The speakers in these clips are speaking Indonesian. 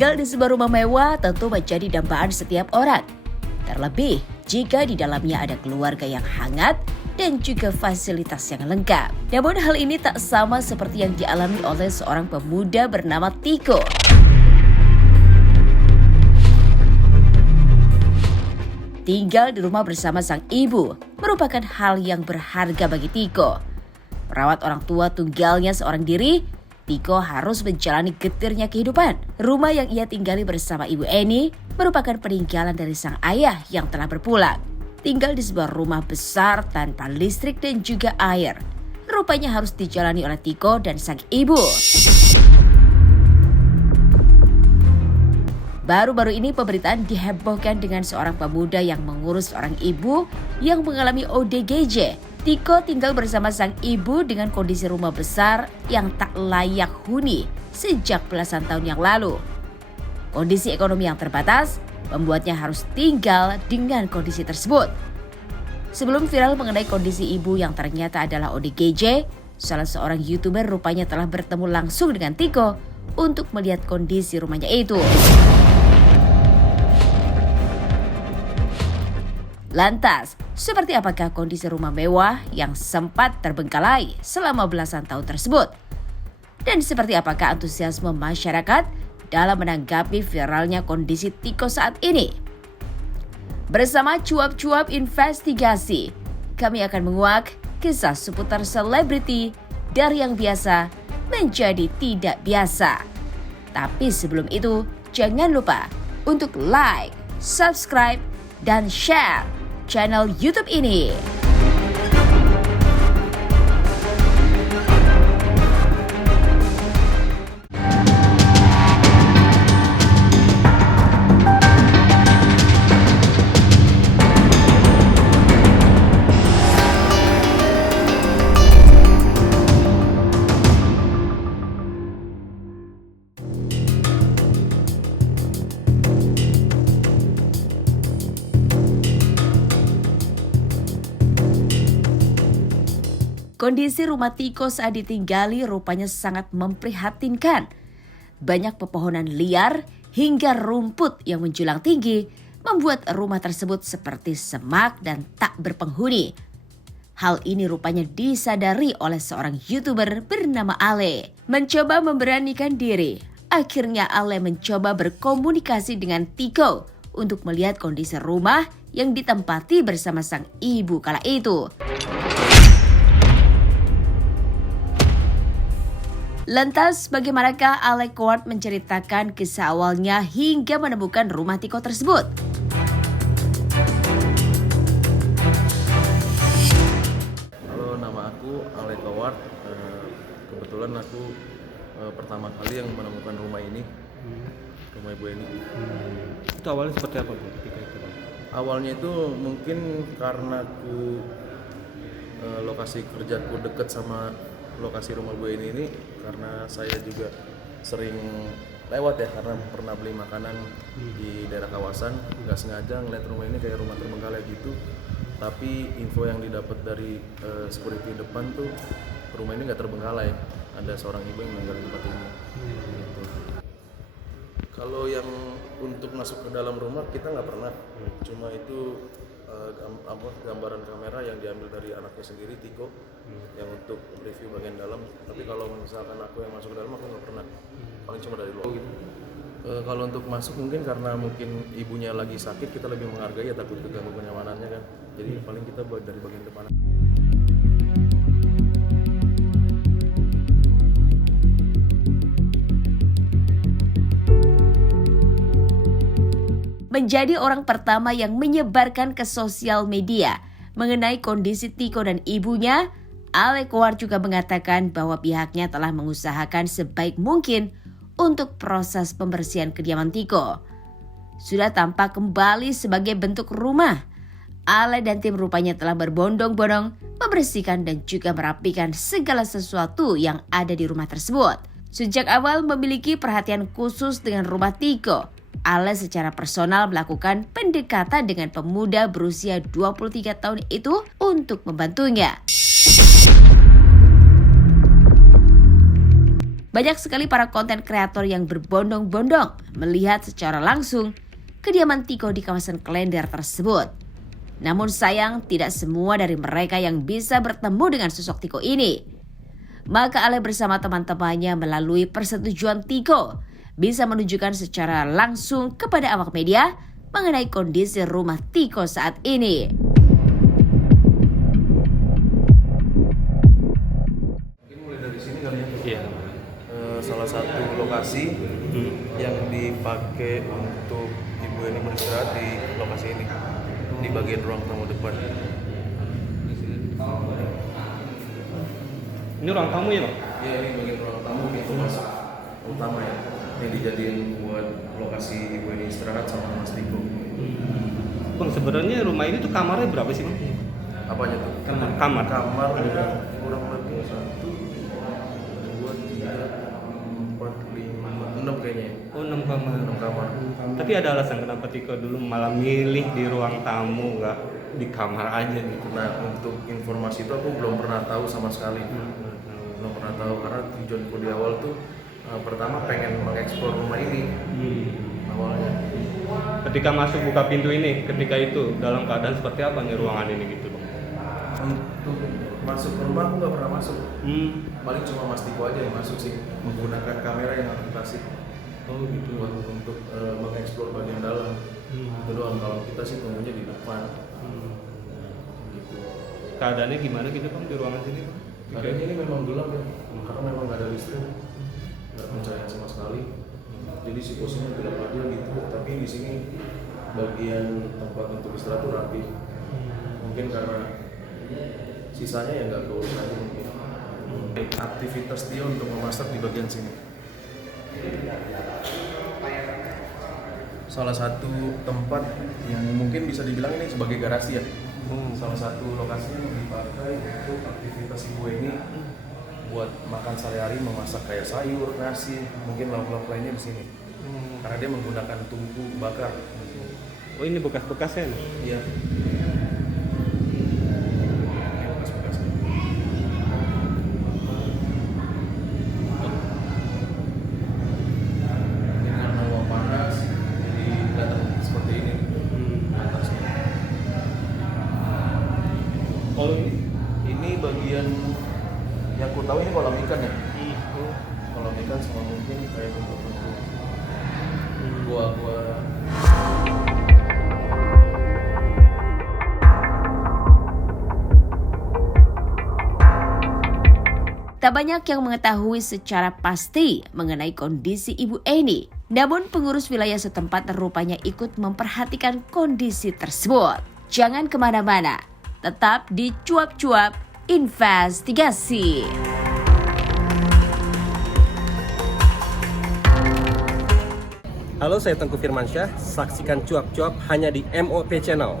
Tinggal di sebuah rumah mewah tentu menjadi dambaan setiap orang. Terlebih jika di dalamnya ada keluarga yang hangat dan juga fasilitas yang lengkap. Namun hal ini tak sama seperti yang dialami oleh seorang pemuda bernama Tiko. Tinggal di rumah bersama sang ibu merupakan hal yang berharga bagi Tiko. Merawat orang tua tunggalnya seorang diri, Tiko harus menjalani getirnya kehidupan. Rumah yang ia tinggali bersama Ibu Eni merupakan peninggalan dari sang ayah yang telah berpulang. Tinggal di sebuah rumah besar tanpa listrik dan juga air. Rupanya harus dijalani oleh Tiko dan sang ibu. Baru-baru ini pemberitaan dihebohkan dengan seorang pemuda yang mengurus seorang ibu yang mengalami ODGJ. Tiko tinggal bersama sang ibu dengan kondisi rumah besar yang tak layak huni sejak belasan tahun yang lalu. Kondisi ekonomi yang terbatas membuatnya harus tinggal dengan kondisi tersebut. Sebelum viral mengenai kondisi ibu yang ternyata adalah ODGJ, salah seorang YouTuber rupanya telah bertemu langsung dengan Tiko untuk melihat kondisi rumahnya itu. Lantas, seperti apakah kondisi rumah mewah yang sempat terbengkalai selama belasan tahun tersebut? Dan seperti apakah antusiasme masyarakat dalam menanggapi viralnya kondisi Tiko saat ini? Bersama cuap-cuap investigasi, kami akan menguak kisah seputar selebriti dari yang biasa menjadi tidak biasa. Tapi sebelum itu, jangan lupa untuk like, subscribe, dan share channel YouTube ini. Kondisi rumah Tiko saat ditinggali rupanya sangat memprihatinkan. Banyak pepohonan liar hingga rumput yang menjulang tinggi membuat rumah tersebut seperti semak dan tak berpenghuni. Hal ini rupanya disadari oleh seorang YouTuber bernama Ale. Mencoba memberanikan diri, akhirnya Ale mencoba berkomunikasi dengan Tiko untuk melihat kondisi rumah yang ditempati bersama sang ibu kala itu. Lantas, bagaimanakah Alec Ward menceritakan kisah awalnya hingga menemukan rumah Tiko tersebut? Halo, nama aku Alec Ward. Kebetulan aku pertama kali yang menemukan rumah ini, rumah Ibu Eni. Itu awalnya seperti apa Bu ketika itu? Awalnya itu mungkin karena lokasi kerjaku dekat sama lokasi rumah Bu Eni ini, karena saya juga sering lewat ya, karena pernah beli makanan di daerah kawasan, nggak sengaja ngeliat rumah ini kayak rumah terbengkalai gitu. Tapi info yang didapat dari security depan tuh rumah ini nggak terbengkalai, ada seorang ibu yang meninggal di tempat ini. Gitu. Kalau yang untuk masuk ke dalam rumah kita nggak pernah, cuma itu gambaran kamera yang diambil dari anaknya sendiri, Tiko, yang untuk review bagian dalam. Tapi kalau misalkan aku yang masuk ke dalam, aku nggak pernah, paling cuma dari luar gitu. Kalau untuk masuk mungkin karena mungkin ibunya lagi sakit, kita lebih menghargai ya, takut keganggu kenyamanannya kan, jadi paling kita buat dari bagian depan. Menjadi orang pertama yang menyebarkan ke sosial media mengenai kondisi Tiko dan ibunya, Alec Ward juga mengatakan bahwa pihaknya telah mengusahakan sebaik mungkin untuk proses pembersihan kediaman Tiko. Sudah tampak kembali sebagai bentuk rumah. Ale dan tim rupanya telah berbondong-bondong membersihkan dan juga merapikan segala sesuatu yang ada di rumah tersebut. Sejak awal memiliki perhatian khusus dengan rumah Tiko, Ale secara personal melakukan pendekatan dengan pemuda berusia 23 tahun itu untuk membantunya. Banyak sekali para konten kreator yang berbondong-bondong melihat secara langsung kediaman Tiko di kawasan Klender tersebut. Namun sayang, tidak semua dari mereka yang bisa bertemu dengan sosok Tiko ini. Maka Ale bersama teman-temannya melalui persetujuan Tiko bisa menunjukkan secara langsung kepada awak media mengenai kondisi rumah Tiko saat ini. Mungkin mulai dari sini kali ya. Iya. Salah satu lokasi yang dipakai untuk Ibu ini beristirahat di lokasi ini, di bagian ruang tamu depan. Ini ruang tamu ya, Bang? Ya, ini bagian ruang tamu, pintu masuk utama ya, yang dijadiin buat lokasi Ibu ini istirahat sama Mas Tiko. Bang, sebenarnya rumah ini tuh kamarnya berapa sih, Bang? Apanya tuh? Kamar. Kamarnya kurang lebih 1, 2, 3, 4, 5, 6 kayaknya ya. Oh, 6 kamar. 6 kamar. Tapi ada alasan kenapa Tiko dulu malah milih di ruang tamu, nggak di kamar aja gitu? Nah, untuk informasi itu aku belum pernah tahu sama sekali. Belum pernah tahu karena tujuanku di awal tuh pertama pengen mengeksplor rumah ini awalnya. Ketika masuk buka pintu ini, ketika itu dalam keadaan seperti apa nih ruangan ini gitu, Bang? Untuk masuk ke rumah aku nggak pernah masuk. Paling cuma Mas Tiko aja yang masuk sih, menggunakan kamera yang aku kasih. Oh gitu. Buat untuk mengeksplor bagian dalam. Itu doang. Kalau kita sih tunggunya di depan. Gitu. Keadaannya gimana gitu, Bang, di ruangan sini, Bang? Keadaannya ini memang gelap ya, karena memang nggak ada listrik, nggak pencahayaan sama sekali. Jadi situasinya gelap aja gitu. Tapi di sini bagian tempat untuk istirahat tuh rapi. Mungkin karena sisanya ya nggak keurus aja mungkin. Aktivitas dia untuk memasak di bagian sini. Salah satu tempat yang mungkin bisa dibilang ini sebagai garasi ya. Salah satu lokasi yang dipakai untuk aktivitas Ibu ini buat makan sehari-hari, memasak kayak sayur, nasi, mungkin lauk-lauk lainnya di sini. Karena dia menggunakan tungku bakar. Oh, ini bekas-bekasnya nih? Iya. Ini bekas-bekasnya. Mungkin karena uap panas, jadi kelihatan seperti ini atasnya. Oh, Ini bagian yang aku tahu ini kolam ikan ya. Kolam ikan sama mungkin kayak bentuk-bentuk gua-gua. Tak banyak yang mengetahui secara pasti mengenai kondisi Ibu Eni. Namun pengurus wilayah setempat rupanya ikut memperhatikan kondisi tersebut. Jangan kemana-mana, tetap di Cuap-Cuap Investigasi. Halo, saya Tengku Firmansyah. Saksikan Cuap-Cuap hanya di MOP Channel.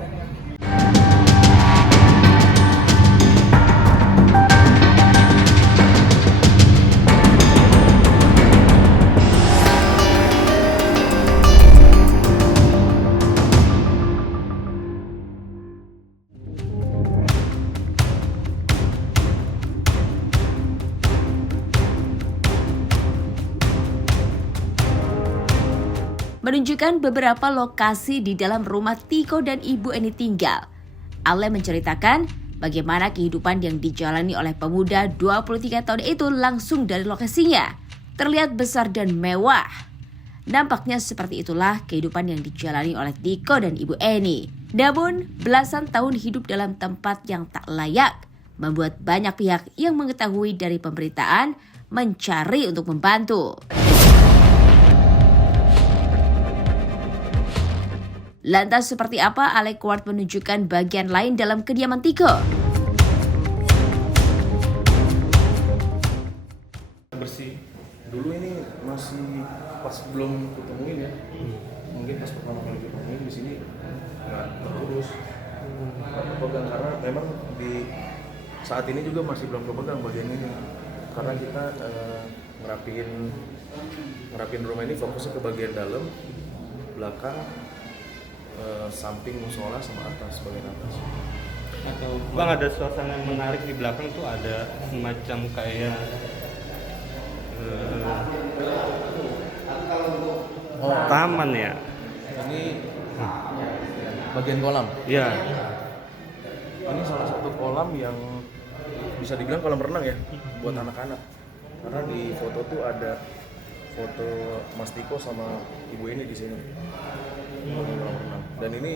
Menunjukkan beberapa lokasi di dalam rumah Tiko dan Ibu Eni tinggal. Ale menceritakan bagaimana kehidupan yang dijalani oleh pemuda 23 tahun itu langsung dari lokasinya. Terlihat besar dan mewah. Nampaknya seperti itulah kehidupan yang dijalani oleh Tiko dan Ibu Eni. Namun, belasan tahun hidup dalam tempat yang tak layak membuat banyak pihak yang mengetahui dari pemberitaan mencari untuk membantu. Lantas seperti apa Ale Kuart menunjukkan bagian lain dalam kediaman Tiko? Bersih. Dulu ini masih pas belum kutemuin ya. Mungkin pas pertama kali kutemuin di sini nggak terurus, nggak kepegang karena memang di saat ini juga masih belum kepegang bagian ini. Karena kita ngerapin rumah ini fokusnya ke bagian dalam, belakang, samping musola sama atas, bagian atas. Atau Bang, ada suasana yang menarik di belakang tuh, ada semacam kayak Oh, Taman ya? ini bagian kolam. Iya. Ini salah satu kolam yang bisa dibilang kolam renang ya buat anak-anak. Karena di foto tuh ada foto Mas Tiko sama Ibu ini di sini. Kolam renang. Dan ini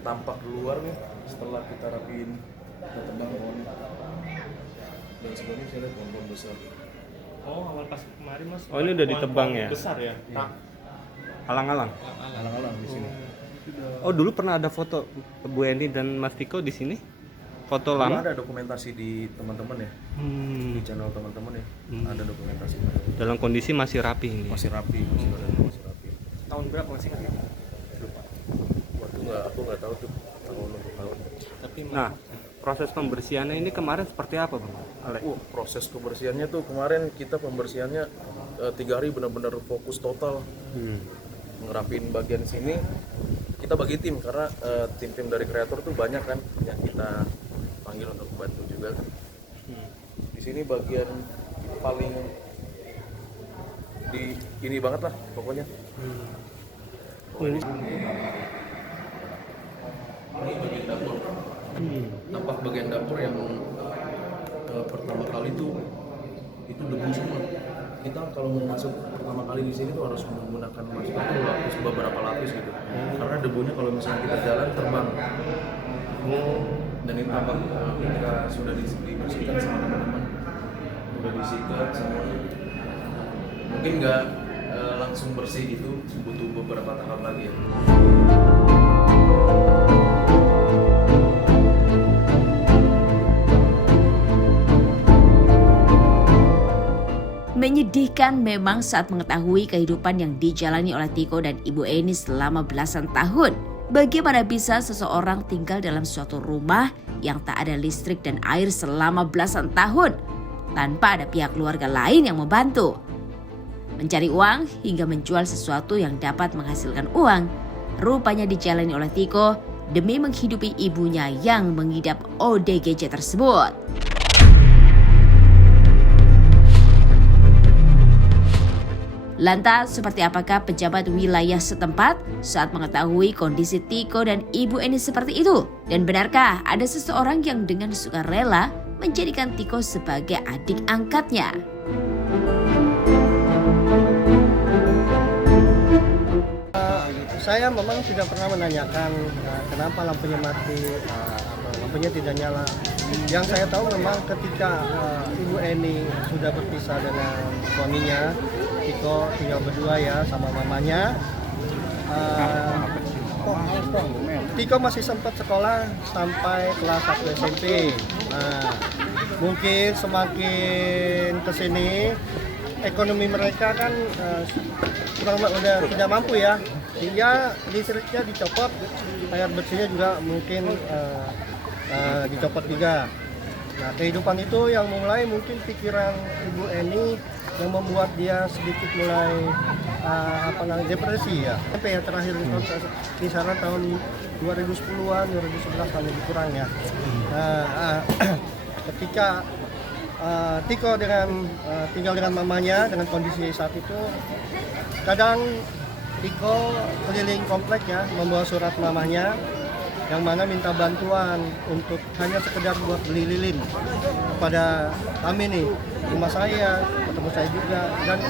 tampak luar nih setelah kita rapiin tebang pohonnya. Dan sebelumnya saya lihat pohon besar. Oh, awal pas kemarin Mas. Oh, ini udah ditebang ya? Besar ya. Nah, Alang-alang. Alang-alang di sini. Oh, dulu pernah ada foto Bu Eni dan Mas Tiko di sini? Foto Dulu lama? ada dokumentasi di teman-teman ya, di channel teman-teman ya, ada dokumentasi. Dalam kondisi masih rapi ini. Masih rapi, masih rapi. tahun berapa masih kan? Lupa. Waktu aku nggak tahu tuh tahun untuk tahun. Tapi Nah, proses pembersihannya ini kemarin seperti apa, Bang? Ale? Proses kebersihannya tuh kemarin kita pembersihannya 3 hari benar-benar fokus total ngerapin bagian sini. Kita bagi tim karena tim-tim dari kreator tuh banyak kan yang kita panggil untuk bantu juga. Di sini bagian paling di ini banget lah pokoknya. Ini bagian dapur. Tampak bagian dapur yang pertama kali itu debu semua. Kita kalau mau masuk pertama kali di sini tuh harus menggunakan masker tuh lapis beberapa lapis gitu. Karena debunya kalau misalnya kita jalan terbang. Dan ini tampak ketika sudah dibersihkan sama teman-teman, sudah disikat semuanya. Mungkin nggak langsung bersih gitu, butuh beberapa tahap lagi ya. Menyedihkan memang saat mengetahui kehidupan yang dijalani oleh Tiko dan Ibu Eni selama belasan tahun. Bagaimana bisa seseorang tinggal dalam suatu rumah yang tak ada listrik dan air selama belasan tahun tanpa ada pihak keluarga lain yang membantu? Mencari uang hingga menjual sesuatu yang dapat menghasilkan uang, rupanya dijalani oleh Tiko demi menghidupi ibunya yang mengidap ODGJ tersebut. Lantas, seperti apakah pejabat wilayah setempat saat mengetahui kondisi Tiko dan Ibu Eni seperti itu? Dan benarkah ada seseorang yang dengan sukarela menjadikan Tiko sebagai adik angkatnya? Saya memang tidak pernah menanyakan kenapa lampunya mati atau lampunya tidak nyala. Yang saya tahu memang ketika Ibu Eni sudah berpisah dengan suaminya, Tiko tinggal berdua ya sama mamanya. Tiko masih sempat sekolah sampai kelas 1 SMP. Nah, mungkin semakin kesini ekonomi mereka kan udah tidak mampu ya, sehingga listriknya dicopot, air bersihnya juga mungkin dicopot juga. Nah, kehidupan itu yang mulai mungkin pikiran Ibu Eni yang membuat dia sedikit mulai depresi ya. Sampai ya terakhir di sana tahun 2010-an, 2011 lebih kurang ya. Ketika Tiko tinggal dengan mamanya dengan kondisi saat itu, kadang Tiko keliling komplek ya, membawa surat mamanya yang mana minta bantuan untuk hanya sekedar buat beli lilin kepada kami nih, rumah saya, ketemu saya juga, dan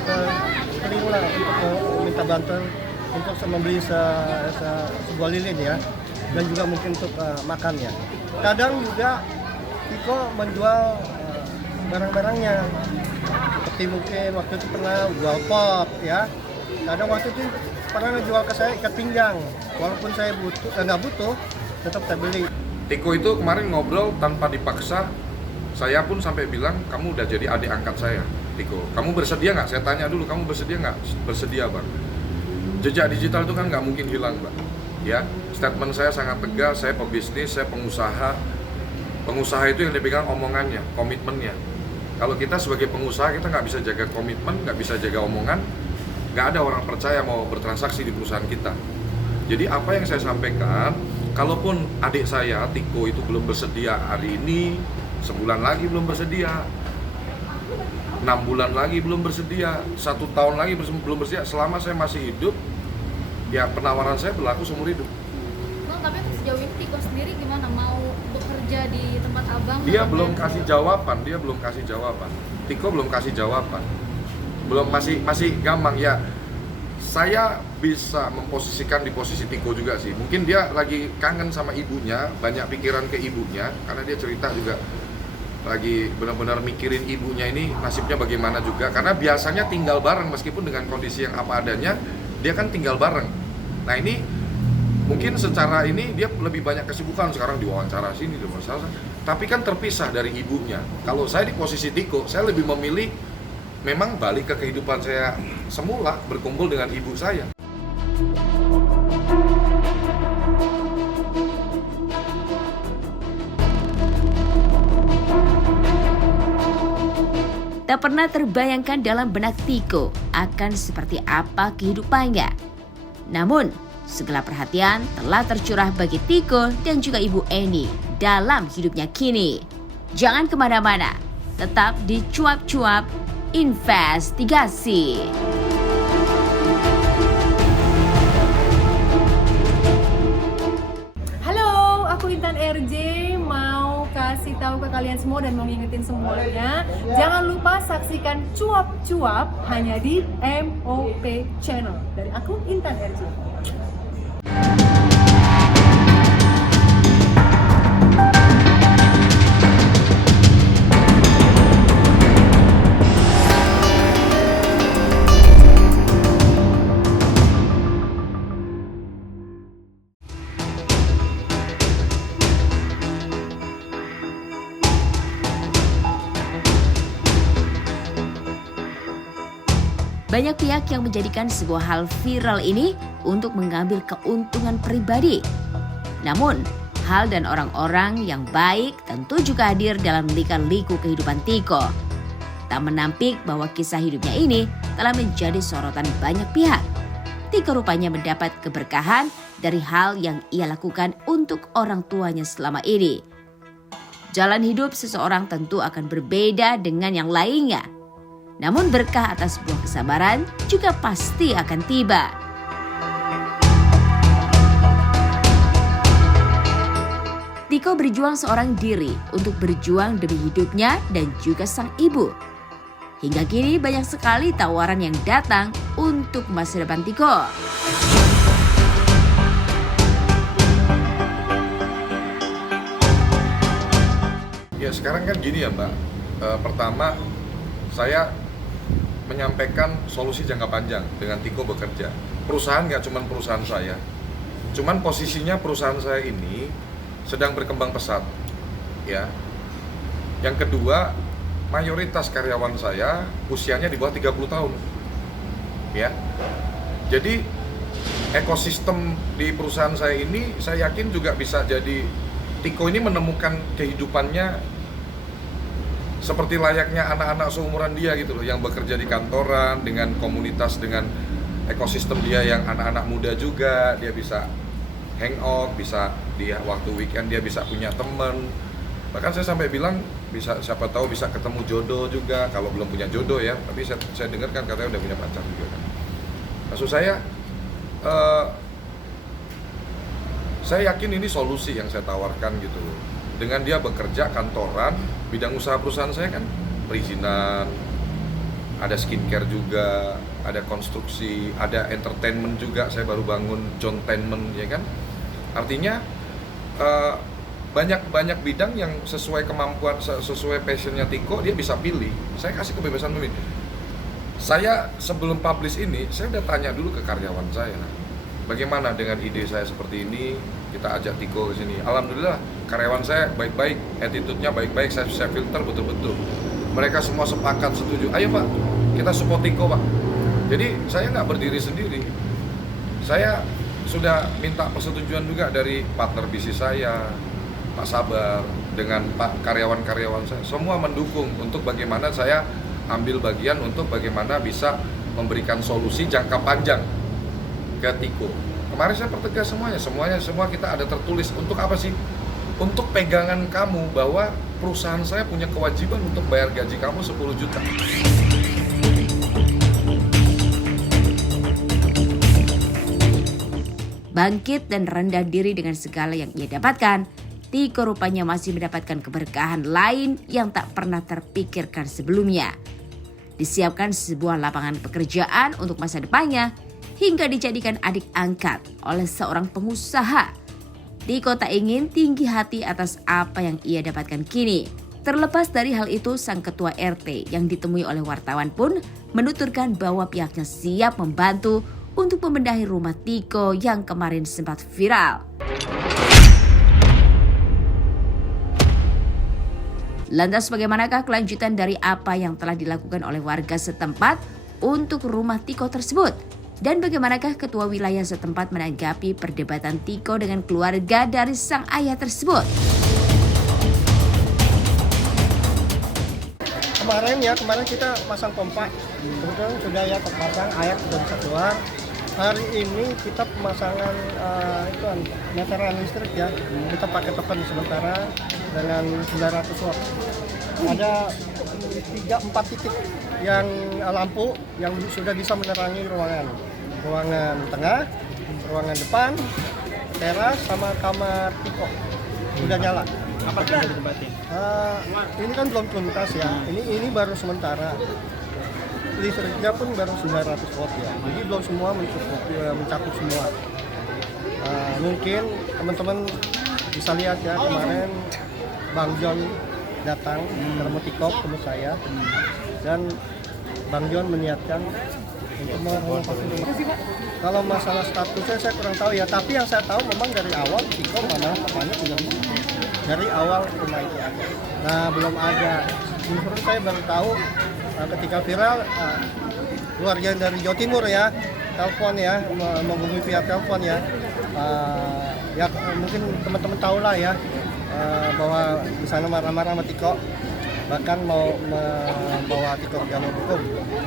kelilinglah untuk minta bantuan untuk membeli sebuah lilin ya, dan juga mungkin untuk makannya. Kadang juga Tiko menjual barang-barangnya, seperti mungkin waktu itu pernah jual pot ya, kadang waktu itu pernah jual ke saya ikat pinggang, walaupun saya nggak butuh, tetap saya beli. Tiko itu kemarin ngobrol tanpa dipaksa, saya pun sampai bilang, kamu udah jadi adik angkat saya, Tiko. Kamu bersedia nggak? Saya tanya dulu, kamu bersedia nggak? Bersedia, Bang. Jejak digital itu kan nggak mungkin hilang, Bang. Ya, statement saya sangat tegas, saya pebisnis, saya pengusaha. Pengusaha itu yang dipegang omongannya, komitmennya. Kalau kita sebagai pengusaha, kita nggak bisa jaga komitmen, nggak bisa jaga omongan, nggak ada orang percaya mau bertransaksi di perusahaan kita. Jadi apa yang saya sampaikan, kalaupun adik saya, Tiko itu belum bersedia hari ini, sebulan lagi belum bersedia, 6 bulan lagi belum bersedia, 1 tahun lagi belum bersedia. Selama saya masih hidup, ya penawaran saya berlaku seumur hidup. Bang, tapi untuk sejauh ini Tiko sendiri gimana? Mau bekerja di tempat abang? Dia atau belum biar- kasih jawaban, Tiko belum kasih jawaban. Belum, masih gampang ya. Saya bisa memposisikan di posisi Tiko juga sih. Mungkin dia lagi kangen sama ibunya, banyak pikiran ke ibunya, karena dia cerita juga lagi benar-benar mikirin ibunya ini nasibnya bagaimana juga. Karena biasanya tinggal bareng meskipun dengan kondisi yang apa adanya, dia kan tinggal bareng. Nah ini mungkin secara ini dia lebih banyak kesibukan sekarang, diwawancara sini, diwawancara sana. Tapi kan terpisah dari ibunya. Kalau saya di posisi Tiko, saya lebih memilih memang balik ke kehidupan saya semula, berkumpul dengan ibu saya. Tak pernah terbayangkan dalam benak Tiko akan seperti apa kehidupannya. Namun, segala perhatian telah tercurah bagi Tiko dan juga Ibu Eni dalam hidupnya kini. Jangan kemana-mana, tetap di Cuap-Cuap Investigasi. Halo, aku Intan RJ, mau kasih tahu ke kalian semua dan mau ngingetin semuanya, jangan lupa saksikan Cuap-Cuap hanya di MOP Channel. Dari aku Intan RJ. Banyak pihak yang menjadikan sebuah hal viral ini untuk mengambil keuntungan pribadi. Namun, hal dan orang-orang yang baik tentu juga hadir dalam lika-liku kehidupan Tiko. Tak menampik bahwa kisah hidupnya ini telah menjadi sorotan banyak pihak. Tiko rupanya mendapat keberkahan dari hal yang ia lakukan untuk orang tuanya selama ini. Jalan hidup seseorang tentu akan berbeda dengan yang lainnya. Namun berkah atas sebuah kesabaran juga pasti akan tiba. Tiko berjuang seorang diri untuk berjuang demi hidupnya dan juga sang ibu. Hingga kini banyak sekali tawaran yang datang untuk masa depan Tiko. Ya sekarang kan gini ya Mbak, pertama saya menyampaikan solusi jangka panjang dengan Tiko bekerja. Perusahaan nggak cuma perusahaan saya, cuman posisinya perusahaan saya ini sedang berkembang pesat, ya. Yang kedua, mayoritas karyawan saya usianya di bawah 30 tahun, ya. Jadi ekosistem di perusahaan saya ini, saya yakin juga bisa jadi Tiko ini menemukan kehidupannya seperti layaknya anak-anak seumuran dia gitu loh, yang bekerja di kantoran dengan komunitas, dengan ekosistem dia yang anak-anak muda juga, dia bisa hangout, bisa dia waktu weekend dia bisa punya teman. Bahkan saya sampai bilang bisa, siapa tahu bisa ketemu jodoh juga kalau belum punya jodoh ya. Tapi saya dengar kan katanya udah punya pacar juga kan. Maksud saya yakin ini solusi yang saya tawarkan gitu loh. Dengan dia bekerja kantoran, bidang usaha perusahaan saya kan perizinan, ada skincare juga, ada konstruksi, ada entertainment juga. Saya baru bangun Johntainment, ya kan. Artinya banyak bidang yang sesuai kemampuan, sesuai passionnya Tiko, dia bisa pilih. Saya kasih kebebasan memilih. Saya sebelum publish ini, saya udah tanya dulu ke karyawan saya, bagaimana dengan ide saya seperti ini, kita ajak Tiko ke sini. Alhamdulillah karyawan saya baik-baik, attitude-nya baik-baik, saya filter betul-betul. Mereka semua sepakat, setuju. Ayo Pak, kita support Tiko Pak. Jadi saya nggak berdiri sendiri. Saya sudah minta persetujuan juga dari partner bisnis saya, Pak Sabar, dengan Pak karyawan-karyawan saya. Semua mendukung untuk bagaimana saya ambil bagian untuk bagaimana bisa memberikan solusi jangka panjang ke Tiko. Kemarin saya pertegas semua kita ada tertulis untuk apa sih? Untuk pegangan kamu bahwa perusahaan saya punya kewajiban untuk bayar gaji kamu 10 juta. Bangkit dan rendah diri dengan segala yang ia dapatkan, Tiko rupanya masih mendapatkan keberkahan lain yang tak pernah terpikirkan sebelumnya. Disiapkan sebuah lapangan pekerjaan untuk masa depannya hingga dijadikan adik angkat oleh seorang pengusaha. Tiko tak ingin tinggi hati atas apa yang ia dapatkan kini. Terlepas dari hal itu, sang ketua RT yang ditemui oleh wartawan pun menuturkan bahwa pihaknya siap membantu untuk membenahi rumah Tiko yang kemarin sempat viral. Lantas bagaimanakah kelanjutan dari apa yang telah dilakukan oleh warga setempat untuk rumah Tiko tersebut? Dan bagaimanakah ketua wilayah setempat menanggapi perdebatan Tiko dengan keluarga dari sang ayah tersebut? Kemarin kita pasang pompa, kemudian sudah ya terpasang, air sudah bisa keluar. Hari ini kita pemasangan meteran listrik ya, kita pakai token sementara dengan 900 watt. Ada 3-4 titik yang lampu yang sudah bisa menerangi ruangan tengah, ruangan depan, teras sama kamar Tiko sudah nyala. Apa yang bisa ditempatin? Ini kan belum tuntas ya, ini baru sementara. Listriknya pun baru 900 watt ya, jadi belum semua mencakup semua. Mungkin teman-teman bisa lihat ya, kemarin Bang John datang ke rumah Tiko, rumah saya, dan Bang John meniatkan untuk merenovasi rumah. Kalau masalah statusnya saya kurang tahu ya, tapi yang saya tahu memang dari awal Tiko mana papanya tinggal di sini. Dari awal rumah itu ada. Nah, belum ada. Justru saya baru tahu ketika viral, keluarga dari Jawa Timur ya, telepon ya, menghubungi pihak telepon ya. Ya mungkin teman-teman tahu lah ya, bahwa di sana marah-marah sama Tiko, bahkan mau membawa Tiko ke jalur hukum.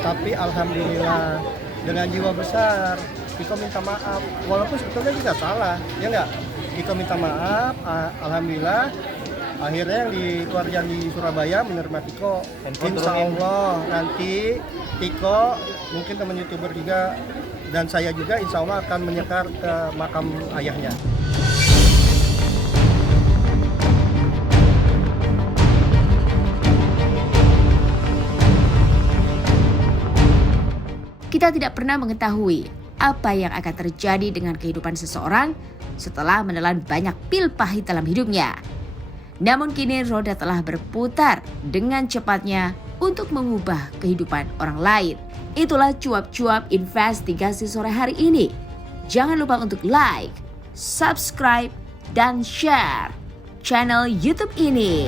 Tapi alhamdulillah dengan jiwa besar Tiko minta maaf, walaupun sebetulnya juga salah, ya enggak? Tiko minta maaf, alhamdulillah. Akhirnya yang di keluarga di Surabaya menerima Tiko. Insya Allah nanti Tiko, mungkin teman YouTuber juga dan saya juga insya Allah akan menyekar ke makam ayahnya. Kita tidak pernah mengetahui apa yang akan terjadi dengan kehidupan seseorang setelah menelan banyak pil pahit dalam hidupnya. Namun kini roda telah berputar dengan cepatnya untuk mengubah kehidupan orang lain. Itulah cuap-cuap investigasi sore hari ini. Jangan lupa untuk like, subscribe, dan share channel YouTube ini.